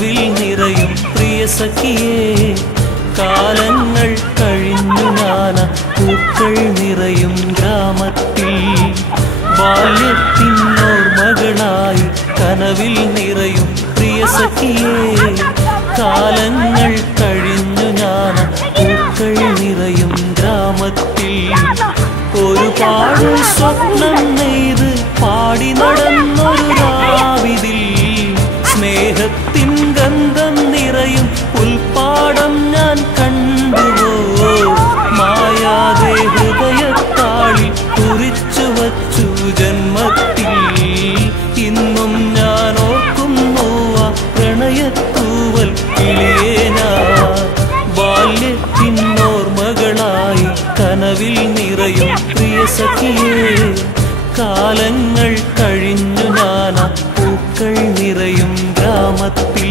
കനവിൽ നിറയും പ്രിയ സഖിയേ കാലങ്ങൾ കഴിഞ്ഞു ഞാന പൂക്കൾ നിറയും ഗ്രാമത്തിൽ ബാല്യത്തിനോർമകളായി കനവിൽ നിറയും പ്രിയ സഖിയേ കാലങ്ങൾ കഴിഞ്ഞു ഞാന പൂക്കൾ നിറയും ഗ്രാമത്തിൽ ഒരുപാട് സ്വപ്നം നെയ്ത് പാടി നടന്നൊരു രാവിതിൽ സ്നേഹത്തിൻ ഗന്ധം നിറയും പുൽപ്പാടം ഞാൻ കണ്ടുവോ മായാതെ ഹൃദയത്താളിൽ കുറിച്ചു വച്ചു ജന്മത്തിൽ ഇന്നും ഞാൻ ഓർക്കുന്നു ആ പ്രണയത്തൂവൽ കിളിയേ ഞാൻ ബാല്യത്തിനോർമകളായി കനവിൽ നിറയും പ്രിയ സഖിയേ കാലങ്ങൾ കഴിഞ്ഞു ഞാന പൂക്കൾ നിറയും ഗ്രാമത്തിൽ